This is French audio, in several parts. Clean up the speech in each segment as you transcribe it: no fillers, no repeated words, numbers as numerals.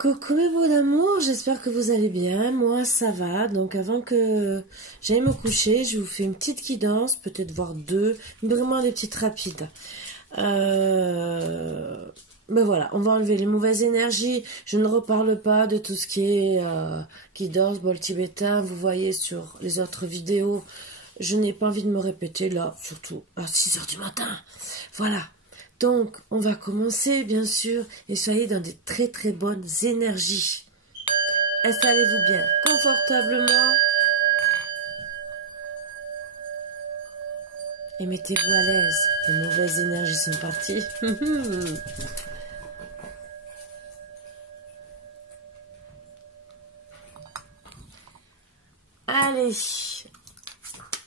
Coucou mes beaux d'amour, j'espère que vous allez bien, moi ça va. Donc avant que j'aille me coucher, je vous fais une petite guidance, peut-être voire deux, vraiment des petites rapides. Ben voilà, on va enlever les mauvaises énergies. Je ne reparle pas de tout ce qui est guidance, bol tibétain, vous voyez sur les autres vidéos. Je n'ai pas envie de me répéter là, surtout à 6 h du matin. Voilà. Donc, on va commencer, bien sûr, et soyez dans des très très bonnes énergies. Installez-vous bien confortablement. Et mettez-vous à l'aise. Les mauvaises énergies sont parties. Allez,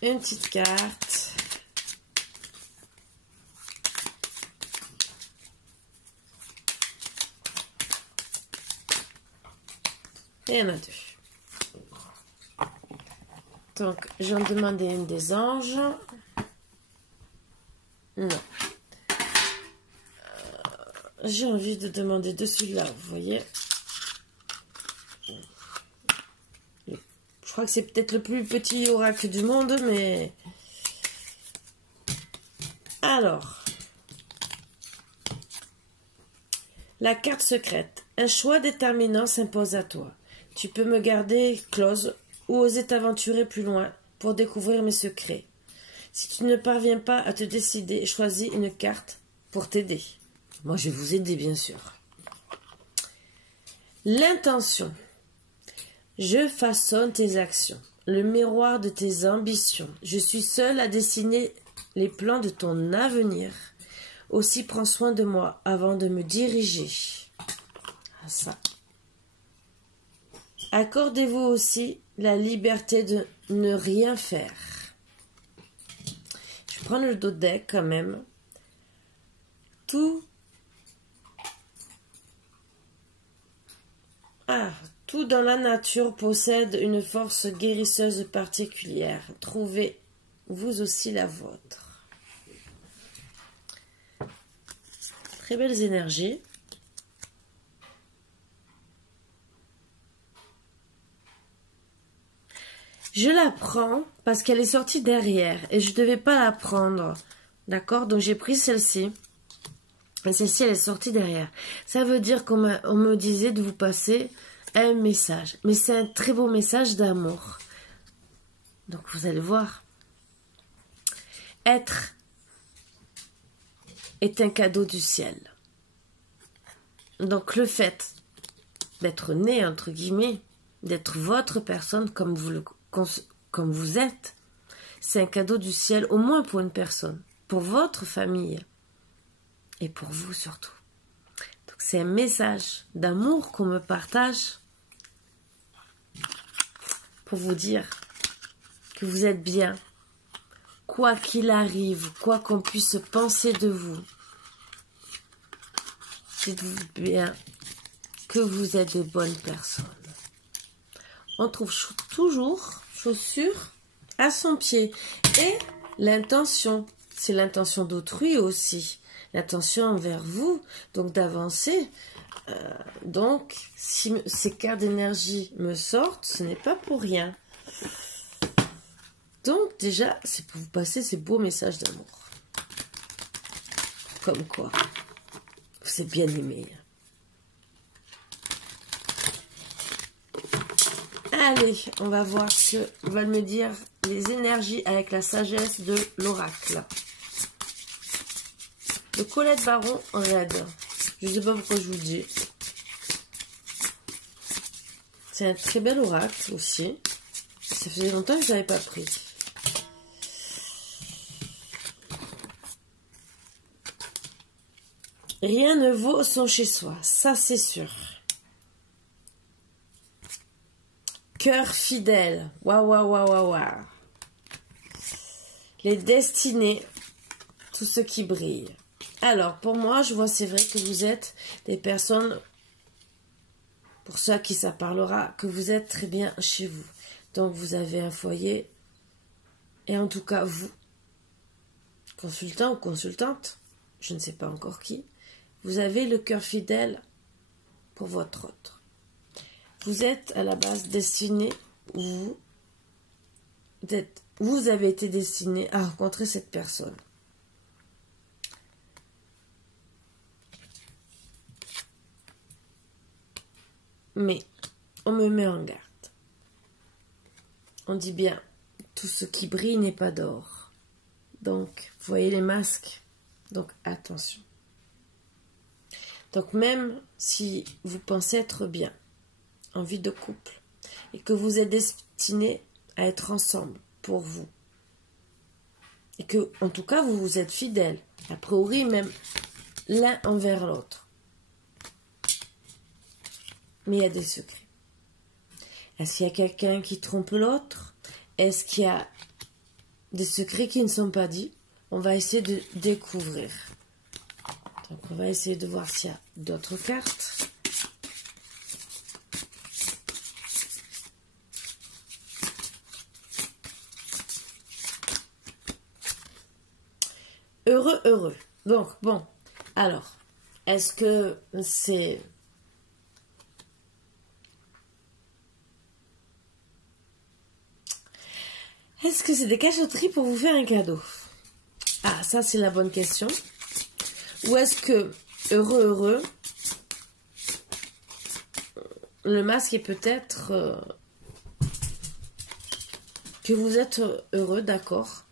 une petite carte. Et il y en a deux. Donc, j'en demandais une des anges. Non. J'ai envie de demander de celui-là, vous voyez. Je crois que c'est peut-être le plus petit oracle du monde, mais... Alors. La carte secrète. Un choix déterminant s'impose à toi. Tu peux me garder close ou oser t'aventurer plus loin pour découvrir mes secrets. Si tu ne parviens pas à te décider, choisis une carte pour t'aider. Moi, je vais vous aider, bien sûr. L'intention. Je façonne tes actions, le miroir de tes ambitions. Je suis seule à dessiner les plans de ton avenir. Aussi, prends soin de moi avant de me diriger. Ah, ça. Accordez-vous aussi la liberté de ne rien faire. Je prends le dos deck quand même. Tout dans la nature possède une force guérisseuse particulière. Trouvez vous aussi la vôtre. Très belles énergies. Je la prends parce qu'elle est sortie derrière et je ne devais pas la prendre. D'accord? Donc j'ai pris celle-ci. Et celle-ci, elle est sortie derrière. Ça veut dire qu'on me disait de vous passer un message. Mais c'est un très beau message d'amour. Donc vous allez voir. Être est un cadeau du ciel. Donc le fait d'être né, entre guillemets, d'être votre personne comme vous êtes, c'est un cadeau du ciel, au moins pour une personne, pour votre famille et pour vous surtout. Donc c'est un message d'amour qu'on me partage pour vous dire que vous êtes bien, quoi qu'il arrive, quoi qu'on puisse penser de vous. Dites-vous bien que vous êtes de bonnes personnes. On trouve toujours chaussures à son pied. Et l'intention, c'est l'intention d'autrui aussi. L'intention envers vous, donc d'avancer. Donc, si ces cartes d'énergie me sortent, ce n'est pas pour rien. Donc, déjà, c'est pour vous passer ces beaux messages d'amour. Comme quoi, vous êtes bien aimé. Allez, on va voir ce que va me dire les énergies avec la sagesse de l'oracle. De Colette Baron Red. Je ne sais pas pourquoi je vous le dis. C'est un très bel oracle aussi. Ça faisait longtemps que je n'avais pas pris. Rien ne vaut son chez-soi, ça c'est sûr. Cœur fidèle. Waouh, waouh, waouh, waouh, waouh. Les destinées. Tout ce qui brille. Alors, pour moi, je vois, c'est vrai que vous êtes des personnes, pour ceux à qui ça parlera, que vous êtes très bien chez vous. Donc, vous avez un foyer. Et en tout cas, vous, consultant ou consultante, je ne sais pas encore qui, vous avez le cœur fidèle pour votre autre. Vous êtes à la base destiné, vous avez été destiné à rencontrer cette personne. Mais on me met en garde. On dit bien, tout ce qui brille n'est pas d'or. Donc, vous voyez les masques. Donc, attention. Donc, même si vous pensez être bien en vie de couple et que vous êtes destiné à être ensemble pour vous et que, en tout cas, vous vous êtes fidèles, a priori même l'un envers l'autre. Mais il y a des secrets. Est-ce qu'il y a quelqu'un qui trompe l'autre? Est-ce qu'il y a des secrets qui ne sont pas dits? On va essayer de découvrir. Donc, on va essayer de voir s'il y a d'autres cartes. Heureux, heureux. Donc, bon. Alors, est-ce que c'est... Est-ce que c'est des cachotteries pour vous faire un cadeau? Ah, ça c'est la bonne question. Ou est-ce que, heureux, heureux, le masque est peut-être que vous êtes heureux, d'accord,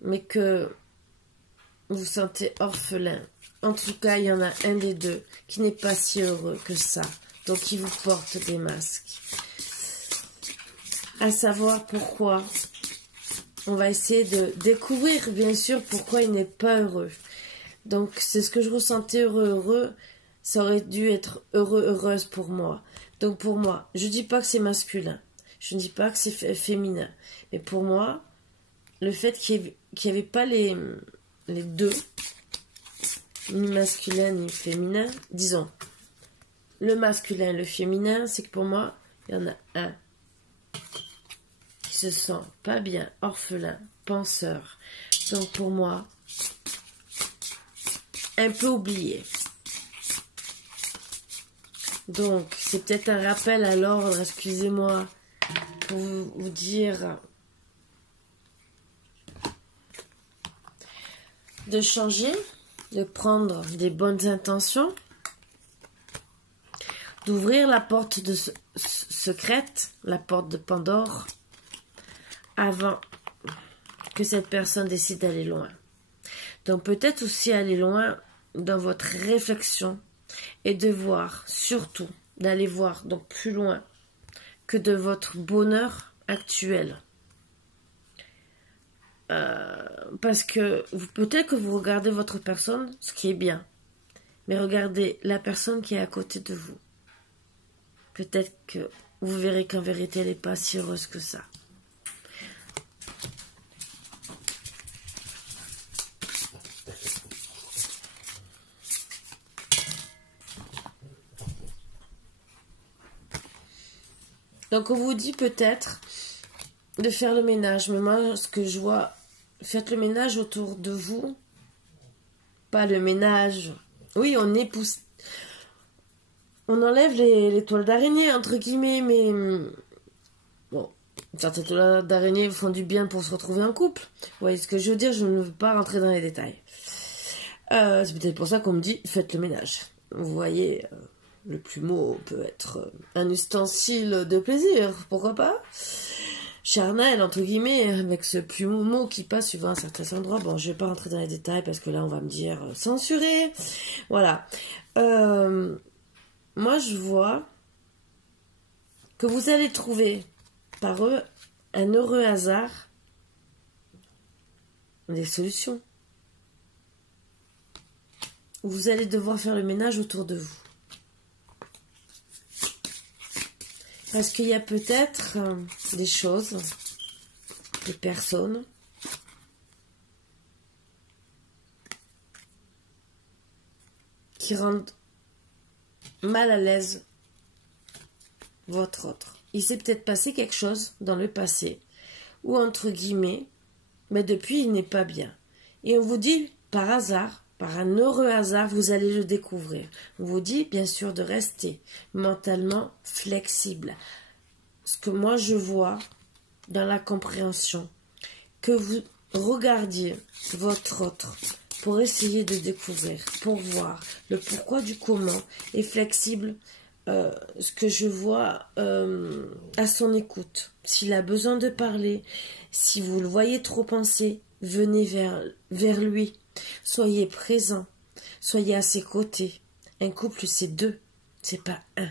mais que vous vous sentez orphelin. En tout cas, il y en a un des deux qui n'est pas si heureux que ça. Donc, il vous porte des masques. À savoir pourquoi. On va essayer de découvrir, bien sûr, pourquoi il n'est pas heureux. Donc, c'est ce que je ressentais, heureux, heureux. Ça aurait dû être heureux, heureuse pour moi. Donc, pour moi, je ne dis pas que c'est masculin. Je ne dis pas que c'est féminin. Mais pour moi, le fait qu'il n'y avait pas les deux, ni masculin, ni féminin, disons, le masculin et le féminin, c'est que pour moi, il y en a un qui se sent pas bien, orphelin, penseur. Donc pour moi, un peu oublié. Donc c'est peut-être un rappel à l'ordre, excusez-moi, pour vous dire de changer, de prendre des bonnes intentions, d'ouvrir la porte secrète, la porte de Pandore, avant que cette personne décide d'aller loin. Donc peut-être aussi aller loin dans votre réflexion et de voir, surtout, d'aller voir donc plus loin que de votre bonheur actuel. Parce que peut-être que vous regardez votre personne, ce qui est bien, mais regardez la personne qui est à côté de vous. Peut-être que vous verrez qu'en vérité, elle n'est pas si heureuse que ça. Donc on vous dit peut-être de faire le ménage. Mais moi, ce que je vois, faites le ménage autour de vous. Pas le ménage. Oui, on épouse. On enlève les toiles d'araignée, entre guillemets, mais... Bon, certaines toiles d'araignée font du bien pour se retrouver en couple. Vous voyez ce que je veux dire? Je ne veux pas rentrer dans les détails. C'est peut-être pour ça qu'on me dit, faites le ménage. Vous voyez... Le plumeau peut être un ustensile de plaisir, pourquoi pas? Charnel, entre guillemets, avec ce plumeau qui passe suivant un certain endroit. Bon, je vais pas rentrer dans les détails parce que là, on va me dire censuré. Voilà. Moi, je vois que vous allez trouver par eux un heureux hasard des solutions. Vous allez devoir faire le ménage autour de vous. Parce qu'il y a peut-être des choses, des personnes qui rendent mal à l'aise votre autre. Il s'est peut-être passé quelque chose dans le passé, ou entre guillemets, mais depuis il n'est pas bien. Et on vous dit par hasard par un heureux hasard, vous allez le découvrir. On vous dit bien sûr de rester mentalement flexible. Ce que moi je vois dans la compréhension, que vous regardiez votre autre pour essayer de découvrir, pour voir le pourquoi du comment, et flexible, ce que je vois à son écoute. S'il a besoin de parler, si vous le voyez trop penser, venez vers lui. Soyez présent, soyez à ses côtés. Un couple, c'est deux, c'est pas un.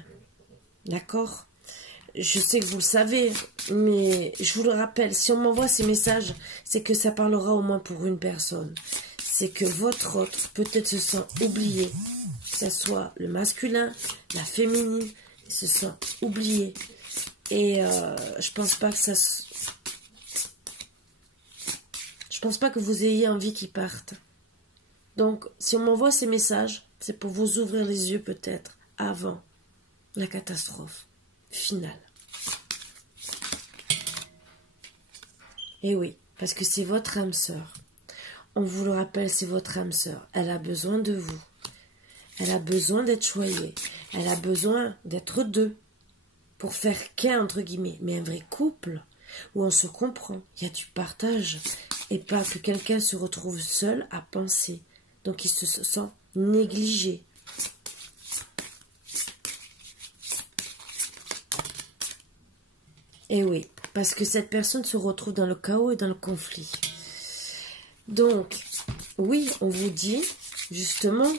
D'accord? Je sais que vous le savez, mais je vous le rappelle, si on m'envoie ces messages, c'est que ça parlera au moins pour une personne. C'est que votre autre peut-être se sent oublié, que ce soit le masculin, la féminine, se sent oublié. Et je pense pas que vous ayez envie qu'il parte. Donc, si on m'envoie ces messages, c'est pour vous ouvrir les yeux peut-être avant la catastrophe finale. Et oui, parce que c'est votre âme sœur. On vous le rappelle, c'est votre âme sœur. Elle a besoin de vous. Elle a besoin d'être choyée. Elle a besoin d'être deux. Pour faire qu'un, entre guillemets. Mais un vrai couple, où on se comprend. Il y a du partage. Et pas que quelqu'un se retrouve seul à penser. Donc il se sent négligé. Et oui, parce que cette personne se retrouve dans le chaos et dans le conflit. Donc, oui, on vous dit, justement,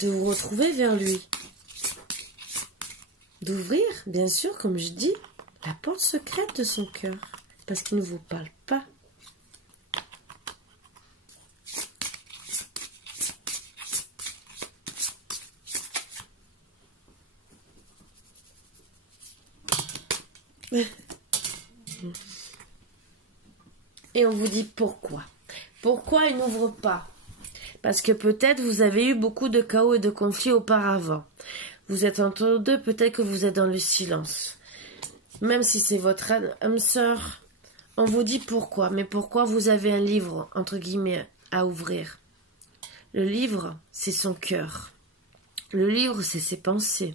de vous retrouver vers lui. D'ouvrir, bien sûr, comme je dis, la porte secrète de son cœur. Parce qu'il ne vous parle pas. Et on vous dit pourquoi. Pourquoi il n'ouvre pas? Parce que peut-être vous avez eu beaucoup de chaos et de conflits auparavant. Vous êtes entre deux, peut-être que vous êtes dans le silence. Même si c'est votre âme sœur, on vous dit pourquoi. Mais pourquoi vous avez un livre, entre guillemets, à ouvrir? Le livre, c'est son cœur. Le livre, c'est ses pensées.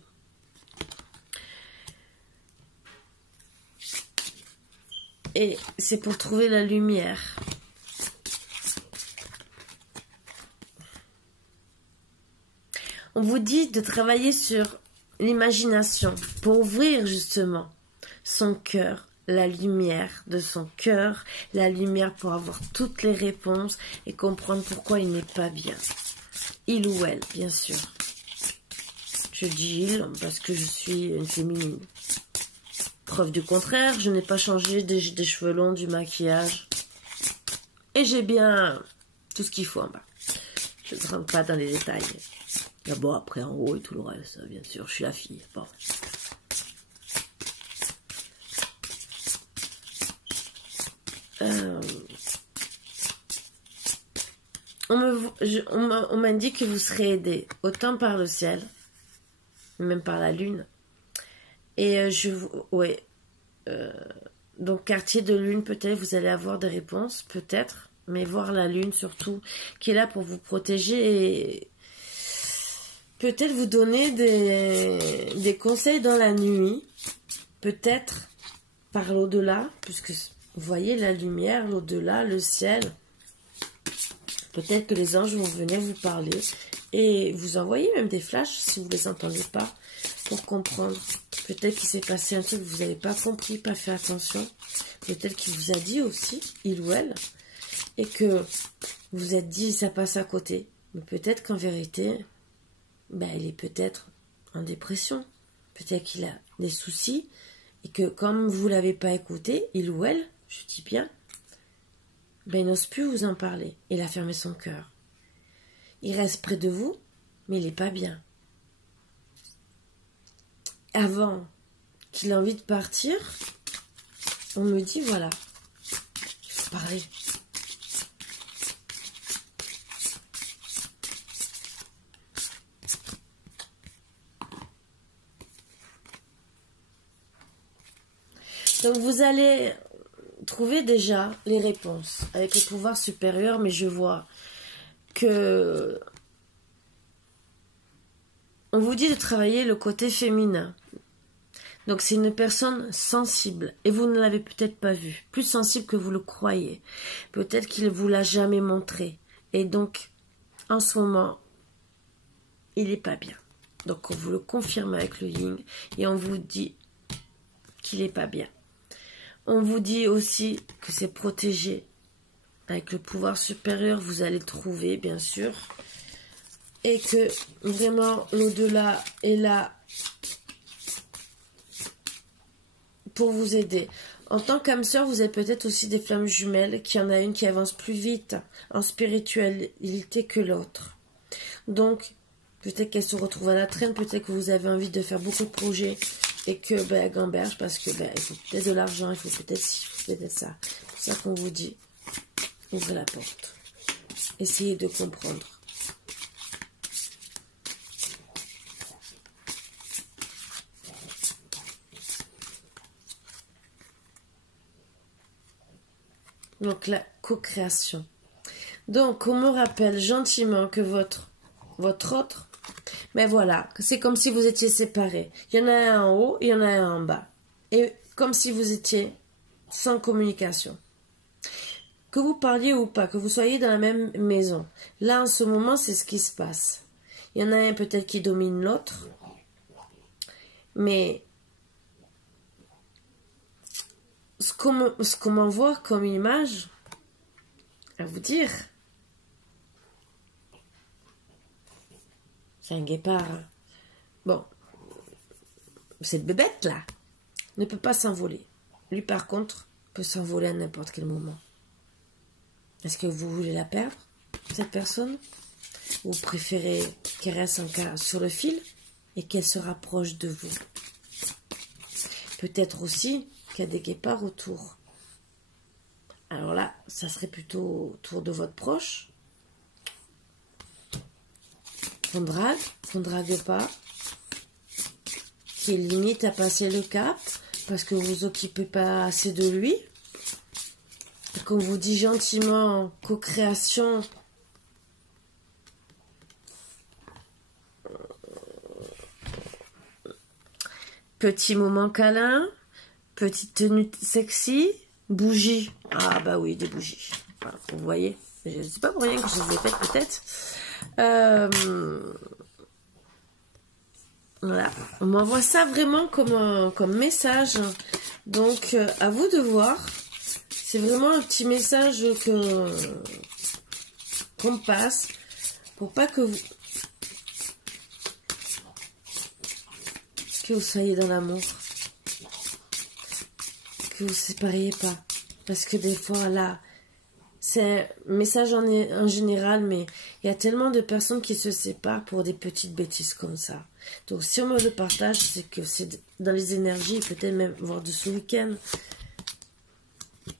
Et c'est pour trouver la lumière. On vous dit de travailler sur l'imagination pour ouvrir justement son cœur, la lumière de son cœur, la lumière pour avoir toutes les réponses et comprendre pourquoi il n'est pas bien. Il ou elle, bien sûr. Je dis il parce que je suis une féminine. Preuve du contraire, je n'ai pas changé des cheveux longs, du maquillage. Et j'ai bien tout ce qu'il faut en bas. Je ne rentre pas dans les détails. D'abord, après, en haut et tout le reste, bien sûr, je suis la fille. Bon. On m'indique que vous serez aidé autant par le ciel, même par la lune. Et donc quartier de lune, peut-être vous allez avoir des réponses, peut-être, mais voir la lune surtout, qui est là pour vous protéger et peut-être vous donner des conseils dans la nuit, peut-être par l'au-delà, puisque vous voyez la lumière, l'au-delà, le ciel. Peut-être que les anges vont venir vous parler et vous envoyer même des flashs si vous ne les entendez pas pour comprendre. Peut-être qu'il s'est passé un truc que vous n'avez pas compris, pas fait attention. Peut-être qu'il vous a dit aussi, il ou elle, et que vous vous êtes dit ça passe à côté. Mais peut-être qu'en vérité, il est peut-être en dépression. Peut-être qu'il a des soucis et que comme vous ne l'avez pas écouté, il ou elle, je dis bien, il n'ose plus vous en parler. Il a fermé son cœur. Il reste près de vous, mais il n'est pas bien. Avant qu'il ait envie de partir, on me dit voilà, il faut parler. Donc vous allez trouvez déjà les réponses avec le pouvoir supérieur, mais je vois que on vous dit de travailler le côté féminin. Donc c'est une personne sensible et vous ne l'avez peut-être pas vu, plus sensible que vous le croyez. Peut-être qu'il ne vous l'a jamais montré et donc en ce moment il n'est pas bien. Donc on vous le confirme avec le yin et on vous dit qu'il n'est pas bien. On vous dit aussi que c'est protégé. Avec le pouvoir supérieur, vous allez trouver, bien sûr. Et que vraiment, l'au-delà est là pour vous aider. En tant qu'âme sœur, vous êtes peut-être aussi des flammes jumelles, qu'il y en a une qui avance plus vite en spiritualité que l'autre. Donc, peut-être qu'elle se retrouve à la traîne, peut-être que vous avez envie de faire beaucoup de projets et que, elle gamberge parce que, il faut peut-être de l'argent, il faut peut-être ci, il faut peut-être ça. C'est ça qu'on vous dit. Ouvrez la porte. Essayez de comprendre. Donc, la co-création. Donc, on me rappelle gentiment que votre autre, mais voilà, c'est comme si vous étiez séparés. Il y en a un en haut, il y en a un en bas. Et comme si vous étiez sans communication. Que vous parliez ou pas, que vous soyez dans la même maison. Là, en ce moment, c'est ce qui se passe. Il y en a un peut-être qui domine l'autre. Mais ce qu'on m'envoie comme image, à vous dire, c'est un guépard. Hein. Bon, cette bébête-là ne peut pas s'envoler. Lui, par contre, peut s'envoler à n'importe quel moment. Est-ce que vous voulez la perdre, cette personne? Ou vous préférez qu'elle reste sur le fil et qu'elle se rapproche de vous? Peut-être aussi qu'il y a des guépards autour. Alors là, ça serait plutôt autour de votre proche. Qu'on drague pas, qui est limite à passer le cap, parce que vous vous occupez pas assez de lui. Et qu'on vous dit gentiment, co-création, petit moment câlin, petite tenue sexy, bougie. Ah bah oui, des bougies. Voilà, vous voyez, je ne sais pas pour rien que je les ai faites peut-être. Voilà, on m'envoie ça vraiment comme message. Donc, à vous de voir. C'est vraiment un petit message qu'on passe pour pas que vous soyez dans l'amour. Que vous ne sépariez pas. Parce que des fois, là, c'est un message en général, mais il y a tellement de personnes qui se séparent pour des petites bêtises comme ça. Donc, si on me le partage, c'est que c'est dans les énergies, peut-être même voire de ce week-end,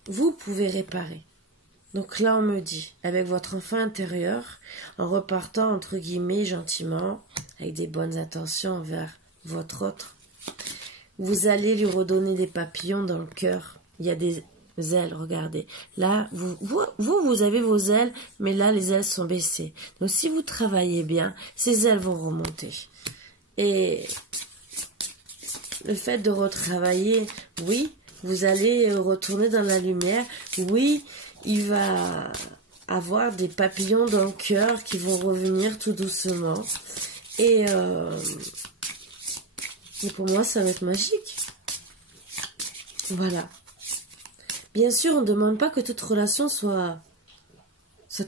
vous pouvez réparer. Donc là, on me dit, avec votre enfant intérieur, en repartant, entre guillemets, gentiment, avec des bonnes intentions envers votre autre, vous allez lui redonner des papillons dans le cœur. Il y a des ailes, regardez. Là, vous avez vos ailes, mais là, les ailes sont baissées. Donc, si vous travaillez bien, ces ailes vont remonter. Et le fait de retravailler, oui, vous allez retourner dans la lumière. Oui, il va avoir des papillons dans le cœur qui vont revenir tout doucement. Et pour moi, ça va être magique. Voilà. Bien sûr, on ne demande pas que toute relation soit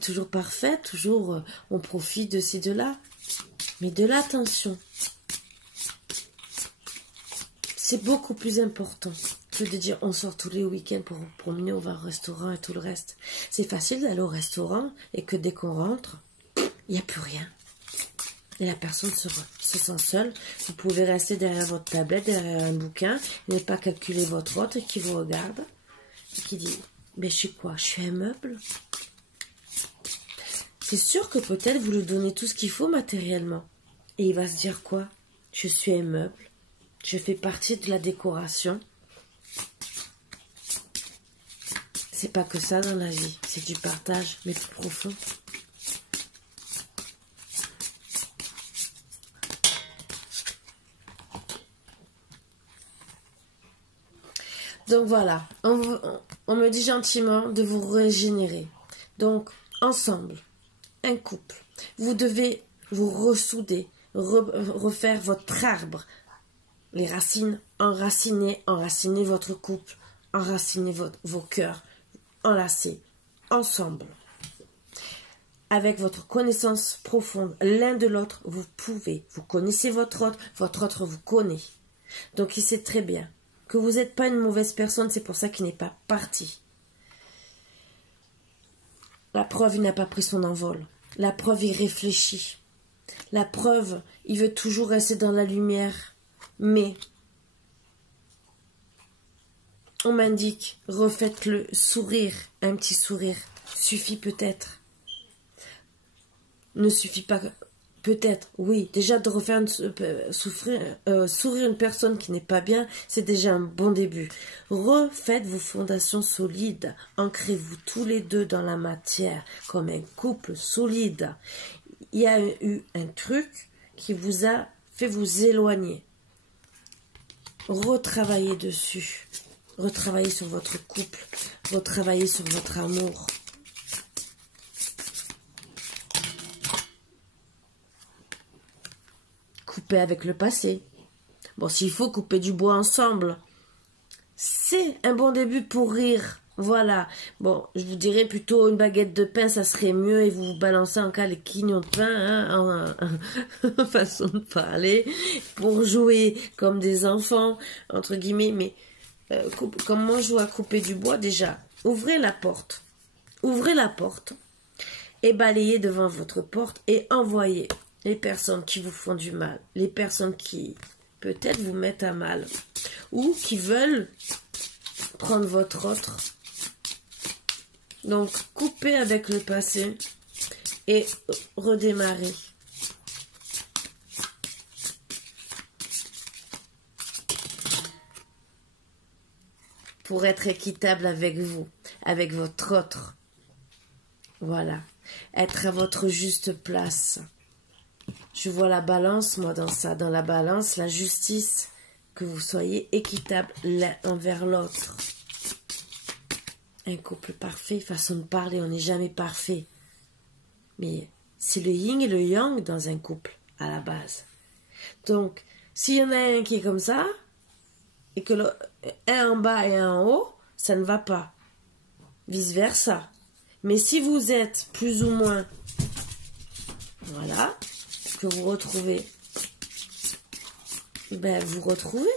toujours parfaite, toujours on profite de ci, de là. Mais de l'attention. C'est beaucoup plus important que de dire on sort tous les week-ends pour promener, on va au restaurant et tout le reste. C'est facile d'aller au restaurant et que dès qu'on rentre, il n'y a plus rien. Et la personne se sent seule. Vous pouvez rester derrière votre tablette, derrière un bouquin, et ne pas calculer votre autre qui vous regarde et qui dit mais je suis quoi? Je suis un meuble? C'est sûr que peut-être vous lui donnez tout ce qu'il faut matériellement. Et il va se dire quoi? Je suis un meuble. Je fais partie de la décoration. c'est pas que ça dans la vie, c'est du partage, mais plus profond. Donc voilà, on me dit gentiment de vous régénérer. Donc, ensemble, un couple, vous devez vous ressouder, refaire votre arbre. Les racines, enracinez votre couple, enracinez vos cœurs, enlacez, ensemble. Avec votre connaissance profonde l'un de l'autre, vous connaissez votre autre vous connaît. Donc il sait très bien que vous n'êtes pas une mauvaise personne, c'est pour ça qu'il n'est pas parti. La preuve, il n'a pas pris son envol. La preuve, il réfléchit. La preuve, il veut toujours rester dans la lumière. Mais, on m'indique, refaites-le sourire. Un petit sourire suffit peut-être. Ne suffit pas, peut-être, oui. Déjà de refaire sourire une personne qui n'est pas bien, c'est déjà un bon début. Refaites vos fondations solides. Ancrez-vous tous les deux dans la matière, comme un couple solide. Il y a eu un truc qui vous a fait vous éloigner. Retravaillez dessus. Retravaillez sur votre couple. Retravaillez sur votre amour. Couper avec le passé. Bon, s'il faut couper du bois ensemble, c'est un bon début pour rire. Voilà. Bon, je vous dirais plutôt une baguette de pain, ça serait mieux, et vous balancez en cas les quignons de pain, en façon de parler, pour jouer comme des enfants, entre guillemets. Mais comment on joue à couper du bois, déjà, ouvrez la porte. Ouvrez la porte et balayez devant votre porte et envoyez les personnes qui vous font du mal, les personnes qui peut-être vous mettent à mal ou qui veulent prendre votre autre. Donc, coupez avec le passé et redémarrez. Pour être équitable avec vous, avec votre autre. Voilà. Être à votre juste place. Je vois la balance, moi, dans ça. Dans la balance, la justice. Que vous soyez équitable l'un envers l'autre. Un couple parfait, façon de parler, on n'est jamais parfait. Mais c'est le yin et le yang dans un couple, à la base. Donc, s'il y en a un qui est comme ça, et que un en bas et un en haut, ça ne va pas. Vice versa. Mais si vous êtes plus ou moins, voilà, que vous retrouvez, ben vous retrouvez.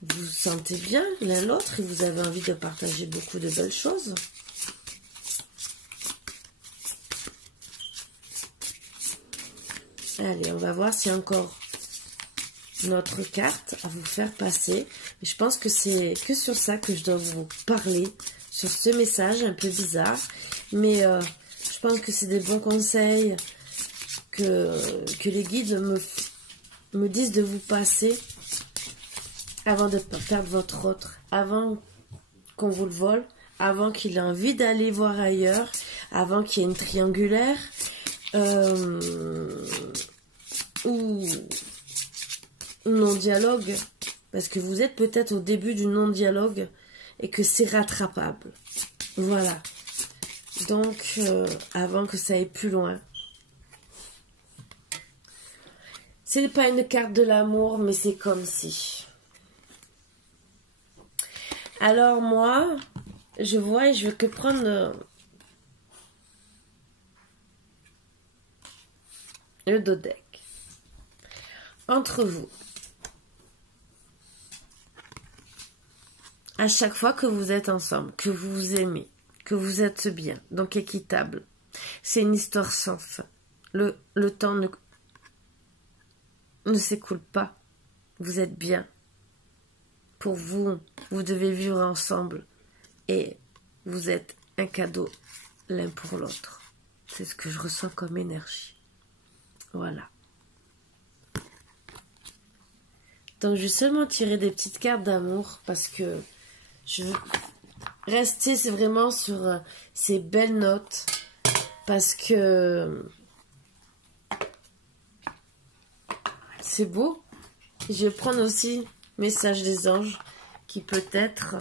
Vous vous sentez bien l'un l'autre et vous avez envie de partager beaucoup de belles choses. Allez, on va voir s'il y a encore notre carte à vous faire passer. Je pense que c'est que sur ça que je dois vous parler, sur ce message un peu bizarre. Mais je pense que c'est des bons conseils que les guides me disent de vous passer avant de perdre votre autre, avant qu'on vous le vole, avant qu'il ait envie d'aller voir ailleurs, avant qu'il y ait une triangulaire, ou non-dialogue, parce que vous êtes peut-être au début du non-dialogue et que c'est rattrapable. Voilà. Donc, avant que ça aille plus loin. C'est pas une carte de l'amour, mais c'est comme si. Alors moi, je vois et je veux que prendre le dodeck. Entre vous, à chaque fois que vous êtes ensemble, que vous vous aimez, que vous êtes bien, donc équitable, c'est une histoire sans fin. Le temps ne s'écoule pas. Vous êtes bien. Pour vous, vous devez vivre ensemble et vous êtes un cadeau l'un pour l'autre. C'est ce que je ressens comme énergie. Voilà. Donc, je vais seulement tirer des petites cartes d'amour parce que je rester vraiment sur ces belles notes parce que c'est beau. Je vais prendre aussi message des anges qui peut-être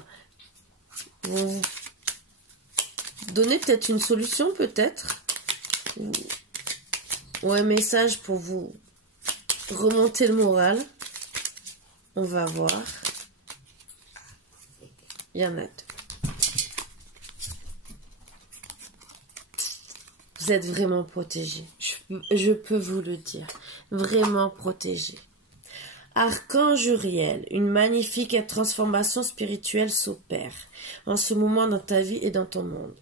vont vous donner peut-être une solution, peut-être, ou un message pour vous remonter le moral. On va voir. Il y en a deux. Vous êtes vraiment protégés. Je peux vous le dire. Vraiment protégés. Archange Uriel, une magnifique transformation spirituelle s'opère en ce moment dans ta vie et dans ton monde.